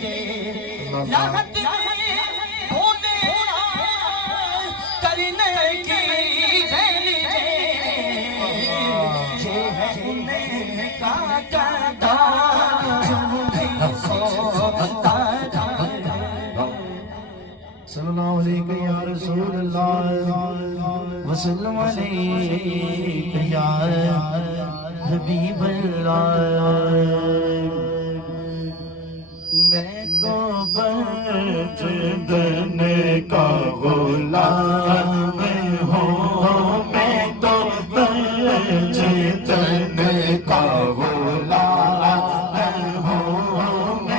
لاحت میں ہونے کرنے کی ذیلی یہ ہے انہیں کا کہتا صلی اللہ علیہ یا رسول اللہ وسلم علیہ یا حبیب اللہ میں تو بچ دینے کا غلام